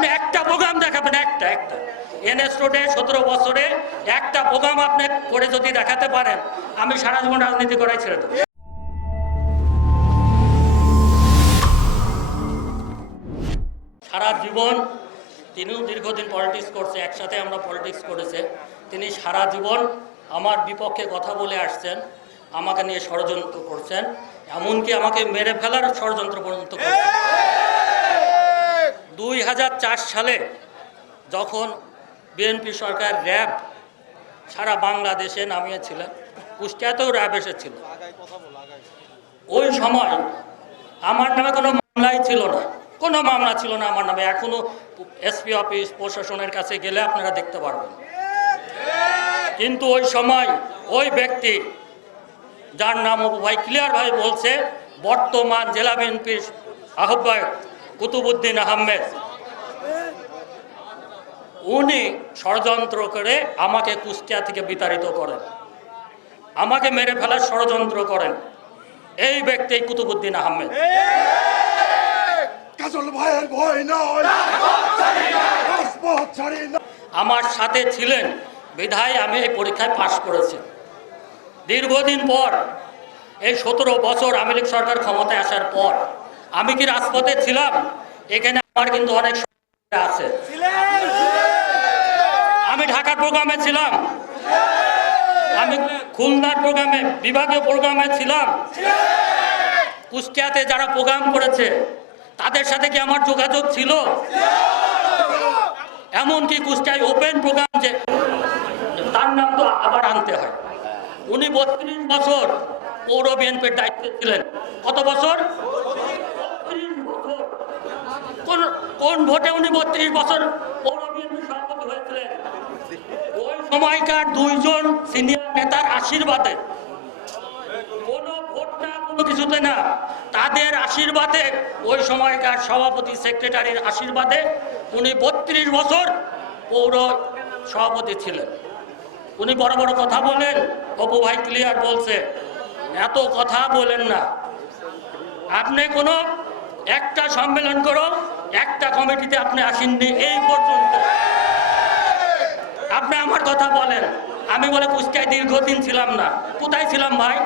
আপনি একটা প্রোগ্রাম দেখাবেন, একটা একটা। এনএস রোডে সতেরো বছরে একটা প্রোগ্রাম আপনি করে যদি দেখাতে পারেন, আমি সারা জীবন রাজনীতি করাই ছেড়ে দেবো। সারা জীবন তিনিও দীর্ঘদিন পলিটিক্স করছে, একসাথে আমরা পলিটিক্স করেছে। তিনি সারা জীবন আমার বিপক্ষে কথা বলে আসছেন, আমাকে নিয়ে ষড়যন্ত্র করছেন, এমনকি আমাকে মেরে ফেলার ষড়যন্ত্র পর্যন্ত করছেন। দুই হাজার চার সালে যখন বিএনপি সরকার র্যাব সারা বাংলাদেশে নামিয়েছিলেন, কুষ্টিয়াতেও র্যাব এসেছিল। ওই সময় আমার নামে কোনো মামলাই ছিল না। কোনো মামলা ছিল না আমার নামে। এখনও এসপি অফিস, প্রশাসনের কাছে গেলে আপনারা দেখতে পারবেন। কিন্তু ওই সময় ওই ব্যক্তি, যার নাম ভাই ক্লিয়ার ভাই বলছে, বর্তমান জেলা বিএনপির আহ্বায়ক কুতুবুদ্দিন আহমেদ। উনি ষড়যন্ত্র করে আমাকে কুষ্টিয়া থেকে বিতাড়িত করেন। আমাকে মেরে ফেলার ষড়যন্ত্র করেন। এই ব্যক্তি কুতুবুদ্দিন আহমেদ। আমার সাথে ছিলেন বিধায় আমি এই পরীক্ষায় পাশ করেছি। দীর্ঘদিন পর এই সতেরো বছর আওয়ামী লীগ সরকার ক্ষমতায় আসার পর আমি কি রাজপথে ছিলাম? এখানে আমার কিন্তু অনেক আছে। আমি ঢাকার প্রোগ্রামে ছিলাম। আমি খুলনার প্রোগ্রামে বিভাগীয় প্রোগ্রামে ছিলাম। কুষ্টিয়াতে যারা প্রোগ্রাম করেছে, তাদের সাথে কি আমার যোগাযোগ ছিল? এমনকি কুষ্টিয়ায় ওপেন প্রোগ্রাম যে, তার নাম তো আবার আনতে হয়। উনি বত্রিশ বছর পৌর বিএনপির দায়িত্বে ছিলেন। কত বছর। কোন কোন ভোটে উনি বত্রিশ বছর সভাপতি হয়েছিলেন? ওই সময়কার দুইজন সিনিয়র নেতার আশীর্বাদে। কোনো ভোট না কোনো কিছুতে না, তাদের আশীর্বাদে ওই সময়কার সভাপতি সেক্রেটারির আশীর্বাদে উনি বত্রিশ বছর পৌর সভাপতি ছিলেন। উনি বড় বড় কথা বলেন, অপু ভাই ক্লিয়ার বলছে, এত কথা বলেন না। আপনি কোনো একটা সম্মেলন করো একটা কমিটিতে আপনি আসেননি, এই পর্যন্ত। আপনি আমার কথা বলেন। আমি বলে কুষ্টিয়ায় দীর্ঘদিন ছিলাম না। কোথায় ছিলাম ভাই?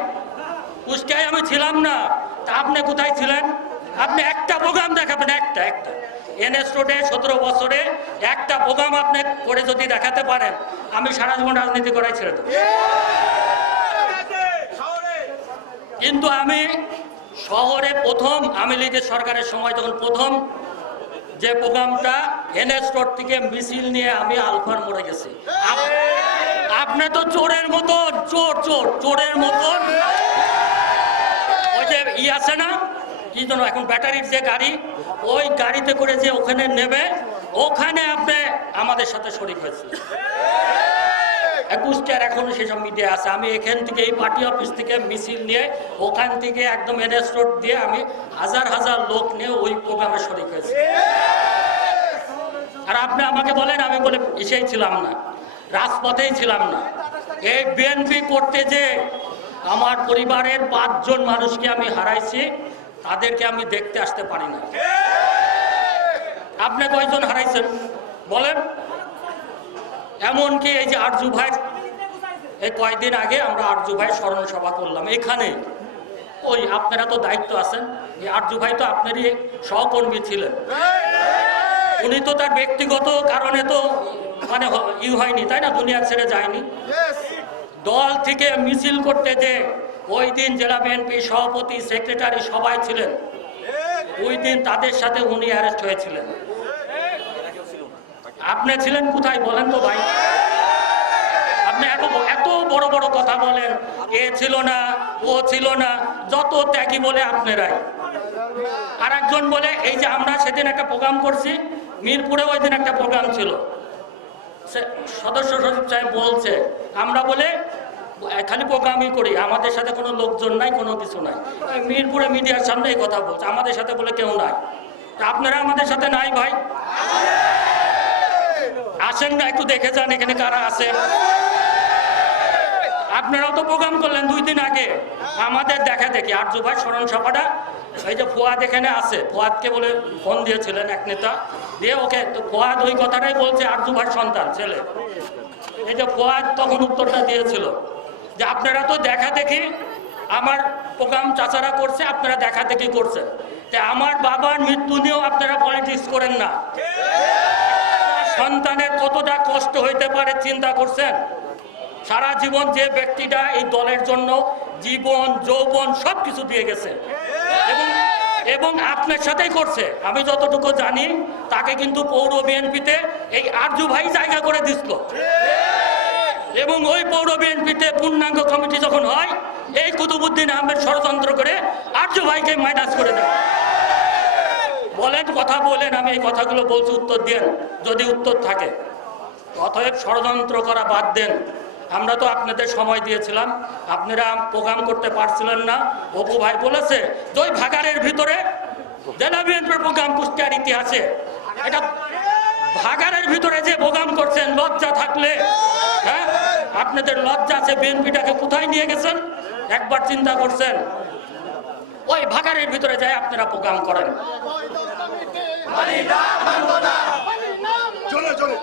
কুষ্টিয়ায় আমি ছিলাম না। তা আপনি কোথায় ছিলেন? আপনি একটা প্রোগ্রাম দেখাবেন, একটা একটা। এনএস রোডে সতেরো বছরে একটা প্রোগ্রাম আপনি করে যদি দেখাতে পারেন, আমি সারা জীবন রাজনীতি করাই ছেড়ে দেবো। কিন্তু আমি শহরে প্রথম, আমি লীগের সরকারের সময় যখন প্রথম যে প্রোগ্রামটা এনএস রোড থেকে মিছিল নিয়ে আমি আলফার মরে গেছি। আপনি তো চোরের মতো চোর চোর, চোরের মতন। ওই যে ই আছে না? কি যেন এখন ব্যাটারির যে গাড়ি, ওই গাড়িতে করে যে ওখানে নেবে, ওখানে আপনি আমাদের সাথে শরিক হয়েছে একুশটার এখনও সেসব মিডিয়া আছে। আমি এখান থেকে, এই পার্টি অফিস থেকে মিছিল নিয়ে ওখান থেকে একদম এনএস রোড দিয়ে আমি হাজার হাজার লোক নিয়ে ওই প্রোগ্রামে শরিক হয়েছি। আর আপনি আমাকে বলেন, আমি বলে, এসেই ছিলাম না, রাজপথেই ছিলাম না। এই বিএনপি করতে যে আমার পরিবারের পাঁচজন মানুষকে আমি হারাইছি, তাদেরকে আমি দেখতে আসতে পারি না। আপনি কয়জন হারাইছেন? বলেন। এমনকি এই যে আরজু ভাই, এই কয়েকদিন আগে আমরা আরজু ভাই স্মরণ সভা করলাম। এখানে ওই আপনারা তো দায়িত্ব আছেন, এই আরজু ভাই তো আপনারই সহকর্মী ছিলেন। উনি তো তার ব্যক্তিগত কারণে তো মানে ই হয়নি তাই না? দুনিয়া ছেড়ে যায়নি। দল থেকে মিছিল করতে যে ওই দিন জেলা বিএনপি সভাপতি সেক্রেটারি সবাই ছিলেন ওই দিন তাদের সাথে উনি অ্যারেস্ট হয়েছিলেন। আপনি ছিলেন কোথায় বলেন তো ভাই? আপনি এত এত বড় বড় কথা বলেন এ ছিল না ও ছিল না যত ত্যাগী বলে আপনারাই। আর একজন বলে, এই যে আমরা সেদিন একটা প্রোগ্রাম করছি মিরপুরে ওই দিন একটা প্রোগ্রাম ছিল। সদস্য সচিব সাহেব বলছে, আমরা বলে, খালি প্রোগ্রামই করি, আমাদের সাথে কোনো লোকজন নাই, কোনো কিছু নাই। মিরপুরে মিডিয়ার সামনে এই কথা বলছে, আমাদের সাথে বলে কেউ নাই। আপনারা আমাদের সাথে নাই ভাই? আসেন না, একটু দেখে যান এখানে কারা আছে। আপনারাও তো প্রোগ্রাম করলেন দুই দিন আগে। আমাদের দেখা দেখি। আর্য ভাই স্মরণ সভাটা, এই যে ফুয়াদ এখানে আছে, ফুয়াদকে বলে ফোন দিয়েছিলেন এক নেতা, দিয়ে ওকে, তো ফুয়াদ ওই কথাটাই বলছে, আরজু ভাই সন্তান, ছেলে। এই যে ফুয়াদ তখন উত্তরটা দিয়েছিল, যে আপনারা তো দেখা দেখি আমার প্রোগ্রাম চাচারা করছে, আপনারা দেখা দেখি করছেন। যে আমার বাবার মৃত্যু নিয়েও আপনারা পলিটিক্স করেন না। সন্তানের কতটা কষ্ট হইতে পারে চিন্তা করছেন? সারা জীবন যে ব্যক্তিটা এই দলের জন্য জীবন, যৌবন সব কিছু দিয়ে গেছে। এবং এবং আপনার সাথেই করছে। আমি যতটুকু জানি, তাকে কিন্তু পৌর বিএনপিতে এই আরজু ভাই জায়গা করে দিছিল এবং ওই পৌর বিএনপিতে পূর্ণাঙ্গ কমিটি যখন হয়, এই কুতুবুদ্দিন আহমেদ ষড়যন্ত্র করে আরজু ভাইকে মাইনাস করে দেয়। বলেন কথা বলেন, আমি এই কথাগুলো বলছি উত্তর দেন যদি উত্তর থাকে, অতএব ষড়যন্ত্র করা বাদ দেন। আমরা তো আপনাদের সময় দিয়েছিলাম। আপনারা প্রোগ্রাম করতে পারছিলেন না। অপু ভাই বলেছে দুই ভাগারের ভিতরে জেলা বিএনপির প্রোগ্রাম কুষ্টিয়ার ইতিহাসে। এটা ভাগারের ভিতরে যে প্রোগ্রাম করছেন লজ্জা থাকলে হ্যাঁ? আপনাদের লজ্জা আছে বিএনপিটাকে কোথায় নিয়ে গেছেন? একবার চিন্তা করছেন? ওই ভাগারের ভিতরে যায় আপনারা প্রোগ্রাম করেন। চলে চলে।